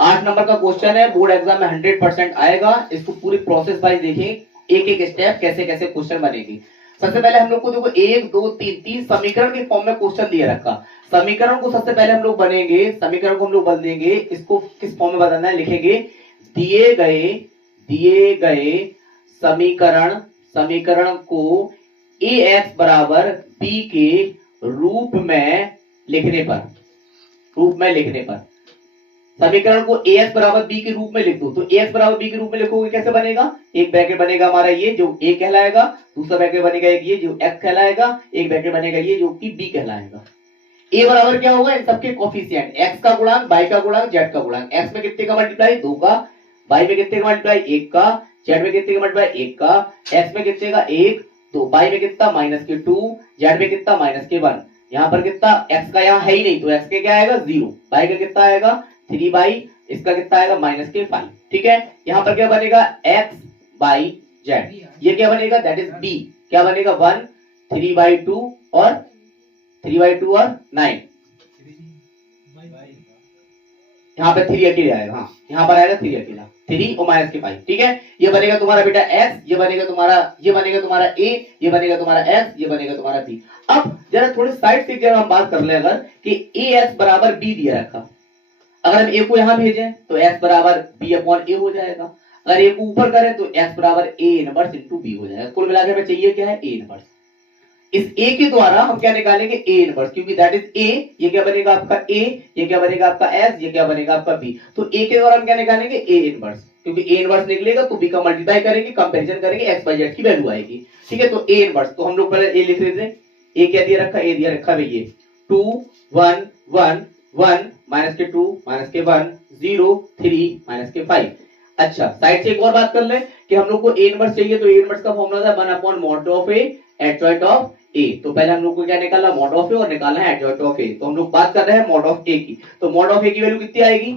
8 number का question है, board exam में 100% आएगा। इसको पूरी प्रोसेस वाइज देखें, एक एक स्टेप कैसे कैसे क्वेश्चन बनेगी। सबसे पहले हम लोग को देखो 1 2 3 तीन समीकरण के फॉर्म में क्वेश्चन दिए रखा। समीकरण को सबसे पहले हम लोग बनेंगे, समीकरण को हम लोग बदल देंगे, इसको किस फॉर्म में बदलना है, लिखेंगे दिए गए समीकरण को ax बराबर b के रूप में लिखने पर समीकरण को ax बराबर b के रूप में लिख दो। तो ax बराबर b के रूप में लिखोगे कैसे बनेगा, एक ब्रैकेट बनेगा हमारा ये जो a कहलाएगा, दूसरा ब्रैकेट बनेगा एक ये जो x कहलाएगा, एक ब्रैकेट बनेगा ये जो कि b कहलाएगा। a बराबर क्या होगा, इन सबके कोफिशिएंट, x का गुणांक, y का गुणांक, z का गुणांक। x में कितने का मल्टीप्लाई 2 का, y में कितने का मल्टीप्लाई 1 का, z में कितने का मल्टीप्लाई 1 का, x में कितने का 1, तो y में कितना माइनस के 2, z में कितना माइनस के 1। यहाँ पर कितना, x का यहाँ है ही नहीं तो x के क्या आएगा 0, y का कितना आएगा 3 बाई, इसका कितना आएगा माइनस के 5। ठीक है, यहाँ पर क्या बनेगा x बाई z, ये क्या बनेगा दैट इज b, क्या बनेगा 1 3/2 और 3/2 और 9, यहाँ पे 3 अकेले आएगा, हाँ यहाँ पर आएगा 3 अकेला, 3 और माइनस के 5। ठीक है, ये बनेगा तुम्हारा बेटा x, ये बनेगा तुम्हारा a, ये बनेगा तुम्हारा x, ये बनेगा तुम्हारा b। अब जरा थोड़ी साइड से जरा हम बात कर ले, अगर कि ax बराबर b दिया रखा, अगर हम a को यहां भेजें तो x बराबर b अपॉन a हो जाएगा। अगर a को ऊपर करें तो x बराबर a इनवर्स इंटू b हो जाएगा। कुल मिलाकर हमें चाहिए क्या है, a इनवर्स। इस a के द्वारा हम क्या निकालेंगे, a इनवर्स, क्योंकि दैट इज a, ये क्या बनेगा आपका a, ये क्या बनेगा आपका s, ये क्या बनेगा आपका b। तो a के द्वारा हम क्या निकालेंगे, a इनवर्स, क्योंकि a इनवर्स निकलेगा तो b का मल्टीप्लाई करेंगे, कंपैरिजन करेंगे, x बाई z की वैल्यू आएगी। ठीक है, तो a इनवर्स, तो हम लोग पहले a लिख लेते हैं। a क्या दिया रखा, a दिया रखा है ये 2 1 1 1 माइनस के 2 माइनस के 1 0 3 माइनस के 5। अच्छा, साइड से एक और बात कर ले कि हम लोग को a इनवर्स चाहिए, तो a इनवर्स का फॉर्मूला था 1 upon mod of a adjoint of a। तो पहले हम लोग को क्या निकालना, मॉड ऑफ a और निकालना है एडजॉइंट ऑफ a। तो हम लोग बात कर रहे हैं मॉड ऑफ a की, तो मॉड ऑफ a की वैल्यू कितनी आएगी,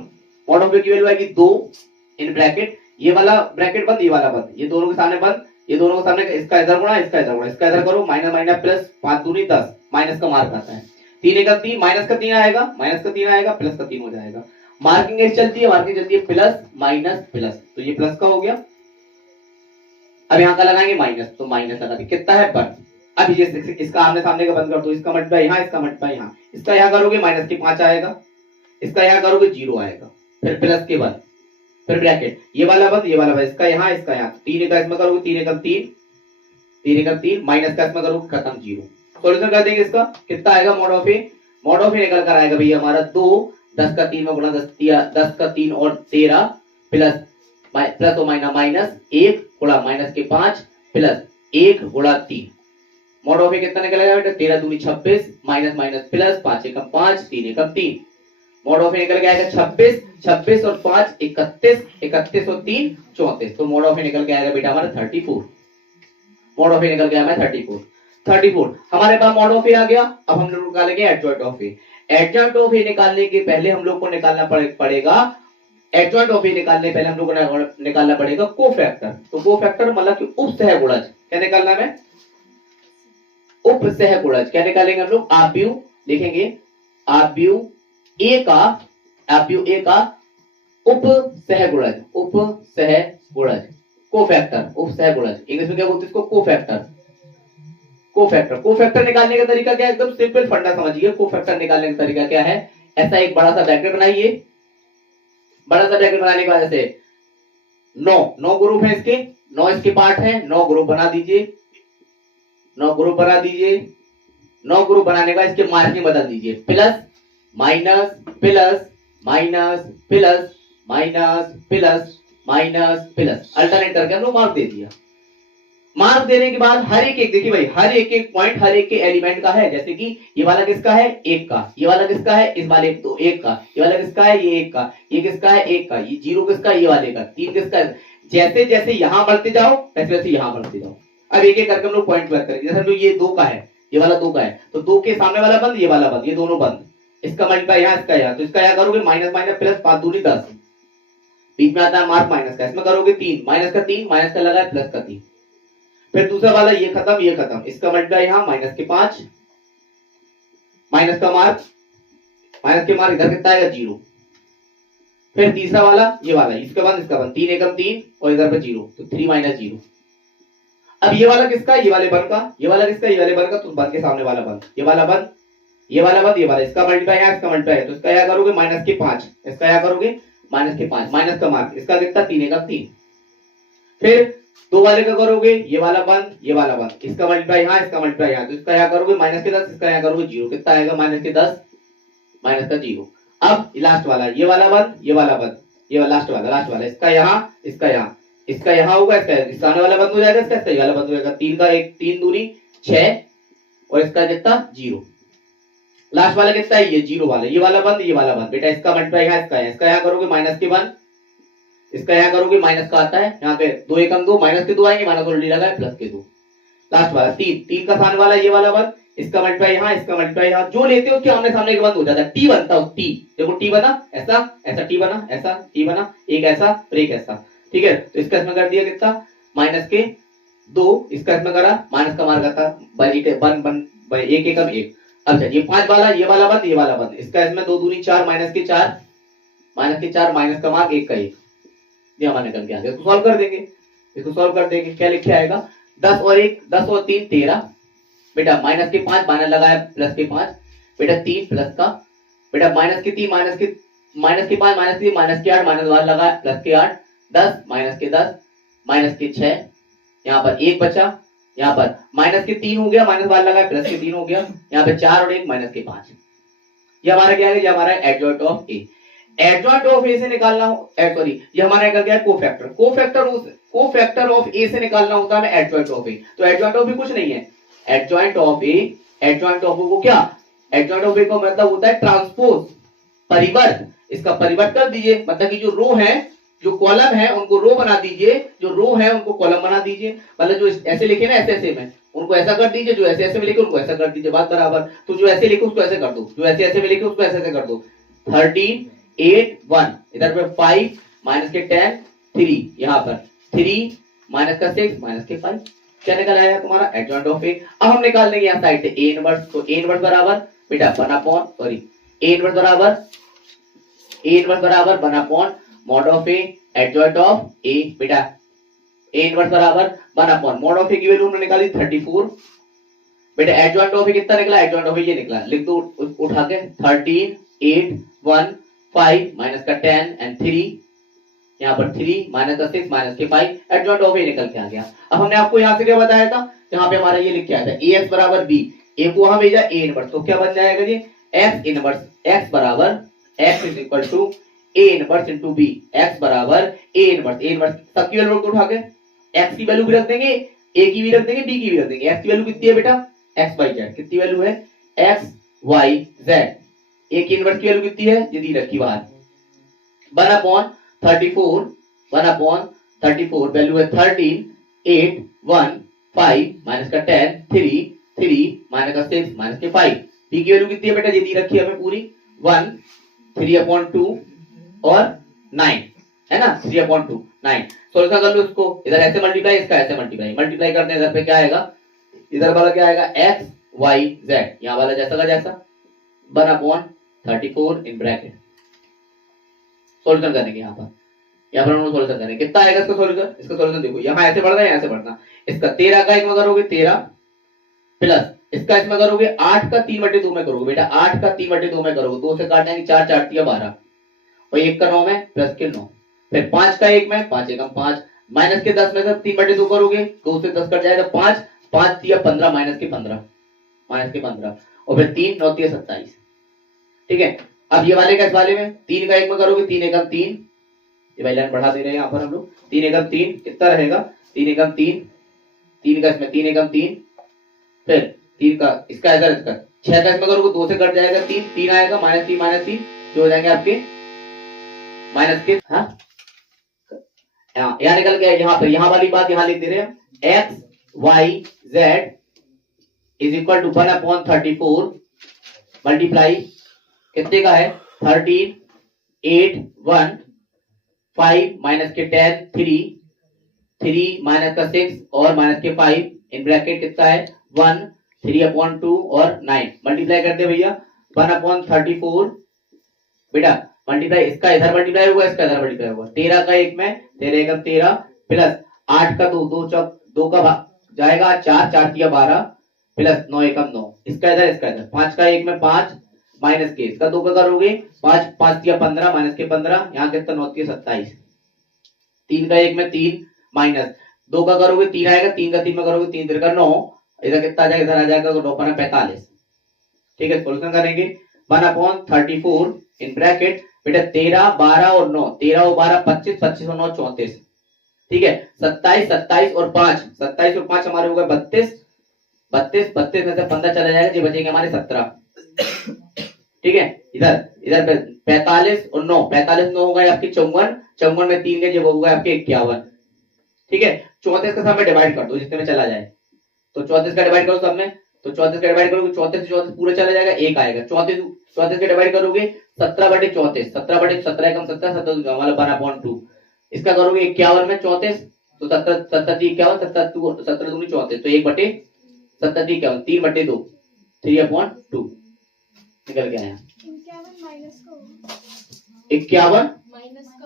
मॉड ऑफ a की वैल्यू आएगी 2 इन ब्रैकेट, ये वाला ब्रैकेट बंद, ये वाला बंद, ये दोनों के सामने बंद, ये दोनों के सामने, इसका इधर गुणा, इसका इधर गुणा, इसका इधर करो, माइनस माइनस प्लस, 5 दूनी 10, माइनस का मार्क आता है, 3 का 3, माइनस का 3 आएगा, माइनस का 3 आएगा, प्लस का 3 हो जाएगा। मार्किंग ऐसे चलती है, मार्किंग चलती है प्लस माइनस प्लस, तो ये प्लस का हो गया। अब यहाँ का लगाएंगे माइनस, तो माइनस लगा दी, कितना है 1। अब ये इसका आमने सामने का बंद कर दो, इसका मल्टीप्लाई यहाँ, इसका मल्टीप्लाई यहाँ, इसका यहाँ करोगे माइनस के 5 आएगा, इसका यहाँ करोगे 0 आएगा, फिर प्लस के 1, फिर ब्रैकेट, ये वाला बंद, ये वाला बंद, इसका यहाँ, इसका यहाँ, 3 का इसमें करोगे 3 का 3, 3 का 3, माइनस का इसमें करोगे खत्म 0। सॉल्यूशन कर देंगे इसका, कितना आएगा mod of A, mod of A निकल कर आएगा भैया हमारा 2 10 का 3 में गुणा 10 का 3 और 13 प्लस प्लस और माइनस माइनस 1 गुणा माइनस के 5 प्लस 1 गुणा 3। मॉड ऑफ ए कितना निकलेगा बेटा, 13 दूनी 26 minus minus plus 5 Ekam 5 3 Ekam 3। Mod of A निकल के आएगा 26, 26 और 5 31, 31 और 3 34। तो मॉड ऑफ ए निकल के आएगा बेटा हमारा 34। मॉड ऑफ ए निकल के आया 34 हमारे पास मॉड ऑफ ए आ गया। अब हम लोग निकालेंगे adjoint of A. Adjoint of A निकालने के पहले हम लोग को निकालना पड़ेगा, एडजॉइंट ऑफ ए निकालने पहले हम लोग को निकालना पड़ेगा कोफैक्टर। तो कोफैक्टर मतलब कि उपसह गुणज, क्या निकालना है, उपसह गुणज। क्या निकालेंगे हम लोग, आव्यूह लिखेंगे, आव्यूह ए का उपसह गुणज, उपसह गुणज, कोफैक्टर, उपसह गुणज, इंग्लिश में क्या बोलते हैं इसको, कोफैक्टर। कोफैक्टर निकालने का तरीका क्या है, एकदम सिंपल फंडा समझिए। कोफैक्टर निकालने का तरीका क्या है, ऐसा एक बड़ा सा ब्रैकेट बनाइए, बड़ा सा ब्रैकेट बनाने के बाद ऐसे 9 ग्रुप है इसके, 9 इसके पार्ट है, 9 ग्रुप बना दीजिए, 9 ग्रुप बना दीजिए। 9 ग्रुप बनाने के बाद इसके मार्किंग बदल दीजिए, plus minus plus minus plus minus plus minus plus, alternate करके हम लोग मार्क दे दिया। मार्क देने के बाद हर एक देखिए भाई, हर एक पॉइंट हर एक के एलिमेंट का है। जैसे कि ये वाला किसका है, 1 का, ये वाला किसका है, इस वाले तो 1 का, ये वाला किसका है, ये 1 का, ये किसका है 1 का, ये 0 किसका, ये वाले का, 3 किसका है। जैसे जैसे यहां बढ़ते जाओ वैसे वैसे यहां बढ़ते जाओ। अब एक एक करके हम लोग पॉइंट वर्क करेंगे। जैसे हम लोग ये 2 का है, ये वाला 2 का है, तो 2 के सामने वाला बंद, ये वाला बंद, ये दोनों बंद, इसका मल्टीप्लाई यहाँ, इसका यहाँ, तो इसका यहाँ करोगे माइनस माइनस प्लस 5 दूनी 10, बीच में आता है मार्क माइनस का, इसमें करोगे 3 माइनस का 3 माइनस का लगा है प्लस का 3, फिर दूसरा वाला ये खत्म, इसका मल्टीप्लाई यहाँ माइनस के 5, माइनस का मार्क, माइनस के मार्क इधर कितना आएगा 0, फिर तीसरा वाला ये वाला, इसका वन 3 एकम 3 और इधर पे 0, तो 3 माइनस 0। अब ये वाला किसका, ये वाले वन का, ये वाला किसका, ये वाले वन का, तो वन के सामने वाला वन, ये वाला वन, ये वाला वन, ये वाला, इसका मल्टीप्लाई है, इसका मल्टीप्लाई है, तो इसका क्या करोगे माइनस के 5, इसका क्या करोगे माइनस के 5, माइनस का मार्क, इसका कितना 3 एकम 3। फिर दो वाले का करोगे, ये वाला वन, ये वाला वन, इसका मल्टीप्लाई यहाँ, इसका मल्टीप्लाई यहाँ, तो इसका क्या करोगे माइनस के 10, इसका क्या करोगे 0, कितना आएगा माइनस के 10 माइनस का 0। अब लास्ट वाला, ये वाला वन, ये वाला वन, ये लास्ट वाला, इसका यहाँ, इसका यहाँ, इसका यहाँ होगा, इसका सामने वाला बंद हो जाएगा, इसका ये वाला बंद हो जाएगा, 3 का 1, 3 दूनी 6 और इसका कितना 0। लास्ट वाला कितना है, ये 0 वाला, ये वाला बंद, ये वाला बंद, बेटा इसका मल्टीप्लाई यहाँ, इसका यहाँ करोगे माइनस के 1, इसका यहाँ करोगे माइनस का आता है, यहाँ पे 2 एकम 2 माइनस के 2 आएंगे, माइनस ऑलरेडी लगा है, प्लस के 2। लास्ट वाला 3 का सामने वाला ये वाला बंद, इसका मल्टीप्लाई यहाँ, इसका मल्टीप्लाई यहाँ, जो लेते हो उसके आमने सामने के बंद हो जाता है, टी बनता है, टी देखो टी बना ऐसा, ऐसा टी बना ऐसा, टी बना एक ऐसा और एक ऐसा, ठीक है। तो इसका इसमें कर दिया कितना माइनस के 2, इसका इसमें करा माइनस का मार्क आता है 1 एकम 1। अब चलिए 5 वाला, ये वाला बंद, ये वाला बंद, इसका इसमें 2 दूनी 4 माइनस के 4, माइनस का मार्क 1 का 1, ये हमारे निकल के आ गया। इसको सॉल्व कर देंगे, इसको सॉल्व कर देंगे, क्या लिखे आएगा 10 और 1, 10 और 3 13, बेटा माइनस के 5 माइनस लगाया प्लस के 5, बेटा 3 प्लस का, बेटा माइनस के 3 माइनस के 5 माइनस के 3 माइनस के 8 माइनस वाला लगाया प्लस के 8, 10 माइनस के 10 माइनस के 6, यहाँ पर 1 बचा, यहाँ पर माइनस के 3 हो गया, माइनस वाला लगाया प्लस के 3 हो गया, यहाँ पे 4 और 1 माइनस के 5। ये हमारा क्या है, ये हमारा adjoint of A. Adjoint of A से निकालना हो, सॉरी ये हमारा निकल गया कोफैक्टर, कोफैक्टर ऑफ ए से निकालना होता है एडजॉइंट ऑफ ए। तो एडजॉइंट ऑफ ए कुछ नहीं है, adjoint of A, adjoint of को क्या, एडजॉइंट ऑफ ए का मतलब होता है ट्रांसपोज, परिवर्त। इसका परिवर्त कर दीजिए, मतलब कि जो रो है, जो कॉलम है उनको रो बना दीजिए, जो रो है उनको कॉलम बना दीजिए, मतलब जो ऐसे लिखे ना ऐसे में उनको ऐसा कर दीजिए, जो ऐसे में लिखे उनको ऐसा कर दीजिए, बात बराबर। तो जो ऐसे लिखे उसको ऐसे कर दो, जो ऐसे में लिखे उसको ऐसे कर दो। 13 8 1, इधर पे 5 माइनस के 10 3, यहाँ पर 3 माइनस का 6 माइनस के 5, क्या निकल आया तुम्हारा एडजॉइंट ऑफ ए। अब हम निकाल लेंगे यहाँ साइड से ए इनवर्स, तो ए इनवर्स बराबर बेटा 1/, ए इनवर्स बराबर 1/, mod of A adjoint of A, बेटा ए इनवर्स बराबर 1/, मॉड ऑफ ए की वैल्यू हमने निकाली 34, बेटा एडजॉइंट ऑफ ए कितना निकला, एडजॉइंट ऑफ ए ये निकला, लिख दो उठा के 13 8 1 5 माइनस का 10 एंड 3, यहाँ पर 3 माइनस का 6 माइनस के 5, एडजॉइंट ऑफ ए निकल के आ गया। अब हमने आपको यहाँ से क्या बताया था, यहाँ पे हमारा ये लिख के आया था ए एक्स बराबर बी, ए को हम भेजा ए इनवर्स, तो क्या बन जाएगा जी एक्स इनवर्स, एक्स बराबर X is equal to A inverse into B, X बराबर ए इनवर्स सबकी वैल्यू को उठा के एक्स की वैल्यू भी रख देंगे, ए की भी रख देंगे, बी की भी रख देंगे। एक्स की वैल्यू कितनी है बेटा, एक्स वाई जेड कितनी वैल्यू है, एक्स वाई जेड। ए की इनवर्स की वैल्यू कितनी है, ये दी रखी बाहर 1/34, 1/34 वैल्यू है 13 8 1 5 माइनस का 10 3 माइनस का 6 माइनस के 5, डी की वैल्यू कितनी है बेटा, ये दी रखी है हमें पूरी 1 3/2 और 9 है ना, 3/2 9। सॉल्यूशन कर लो इसको, इधर ऐसे मल्टीप्लाई, इसका ऐसे मल्टीप्लाई करने इधर पे क्या आएगा, इधर वाला क्या आएगा एक्स वाई जेड, यहाँ वाला जैसा का जैसा 1/34 इन ब्रैकेट। सॉल्यूशन करेंगे यहाँ पर हम सॉल्यूशन करेंगे, कितना आएगा इसका सॉल्यूशन, इसका सॉल्यूशन देखो यहाँ ऐसे बढ़ना है, यहाँ से बढ़ना, इसका 13 का 1 में करोगे 13 प्लस इसका इसमें करोगे 8 का 3/2 में करोगे बेटा, 8 का 3/2 में करोगे, 2 से काट जाएंगे 4 4 12 और 1 का 9 में प्लस के 9, फिर 5 का 1 में 5 एकम 5 माइनस के 10 में से 3/2 करोगे, 2 से 10 कट जाएगा 5 5 3 15 माइनस के 15 और फिर 3 9 3 27, ठीक है। अब ये वाले का इस वाले में 3 का 1 में करोगे 3 एकम 3, ये वाली लाइन बढ़ा दे रहे हैं यहाँ पर हम लोग, 3 एकम 3 कितना रहेगा, 3 एकम 3, 3 का इसमें 3 एकम 3, फिर 3 का इसका ऐसा इसका 6 का इसमें करोगे 2 से कट जाएगा 3 आएगा -3 जो हो जाएंगे आपके माइनस के, हाँ यहाँ निकल गया, यहाँ पर यहाँ वाली बात यहाँ लिख दे रहे हैं X Y Z is equal to 1/34 multiply कितने का है 13 8 1 5 माइनस के 10 3 माइनस का 6 और माइनस के 5 इन ब्रैकेट कितना है 1 3/2 और 9 मल्टीप्लाई करते भैया 1/34 बेटा मल्टीप्लाई इसका इधर मल्टीप्लाई होगा, इसका इधर मल्टीप्लाई होगा। 13 का 1 में 13 एकम 13 प्लस 8 का 2 2 चौक 2 का भाग जाएगा 4 4 किया 12 प्लस 9 एकम 9, इसका इधर 5 का 1 में 5 माइनस के इसका 2 का करोगे 5 5 किया 15 माइनस के 15, यहाँ कितना 9 किया 27, 3 का 1 में 3 माइनस 2 का करोगे 3 आएगा, 3 का 3 में करोगे 3 3 का 9, इधर कितना आ जाएगा, इधर आ जाएगा 9 पर 45। ठीक है, सोल्यूशन करेंगे 1/34 इन ब्रैकेट बेटा 13 12 और 9, 13 और 12 25, 25 और 9 34। ठीक है, 27 27 और 5, 27 और 5 हमारे हो गए 32, 32 32 में से 15 चला जाएगा, ये बचेंगे हमारे 17। ठीक है, इधर इधर 45 और 9, 45 9 होगा आपकी 54, 54 में 3 के जब होगा आपके 51। ठीक है, 34 का सब में डिवाइड कर दो जितने में चला जाए, तो 34 का डिवाइड करो सब में, तो 34 का डिवाइड करोगे 34 से 34 पूरा चला जाएगा, 1 आएगा। 34 34 का डिवाइड करोगे 17/34, 17/17 एकम 17 17 हमारा 1/2, इसका करोगे 51 में 34, तो 17 17 51 17 17 34, तो 1/17 51 3/2 3/2 निकल गया है 51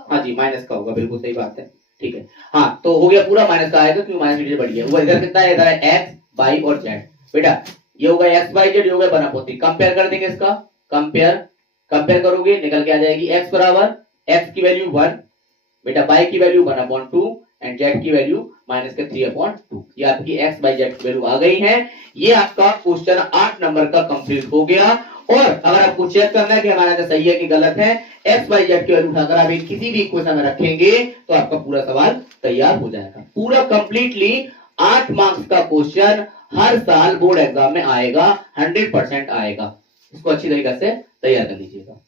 हाँ जी माइनस का होगा, बिल्कुल सही बात है। ठीक है, हाँ तो हो गया पूरा माइनस का आएगा क्योंकि माइनस बढ़ गया। वो इधर कितना है, इधर है एक्स वाई और जेड। बेटा ये होगा एक्स वाई जेड, ये होगा 1/3, कंपेयर कर देंगे इसका, कंपेयर करोगे निकल के आ जाएगी एक्स बराबर एक्स की वैल्यू 1, बेटा वाई की वैल्यू 1/2 एंड जेड की वैल्यू माइनस के 3/2। ये आपकी एक्स वाई जेड की वैल्यू आ गई है। ये आपका क्वेश्चन 8 नंबर का कंप्लीट हो गया। और अगर आपको चेक करना है कि हमारा आंसर सही है कि गलत है, एक्स वाई जेड की वैल्यू उठाकर आप किसी भी क्वेश्चन में रखेंगे तो आपका पूरा सवाल तैयार हो जाएगा। पूरा कंप्लीटली 8 मार्क्स का क्वेश्चन हर साल बोर्ड एग्जाम में आएगा, 100% आएगा। इसको अच्छी तरीके से तैयार कर लीजिएगा।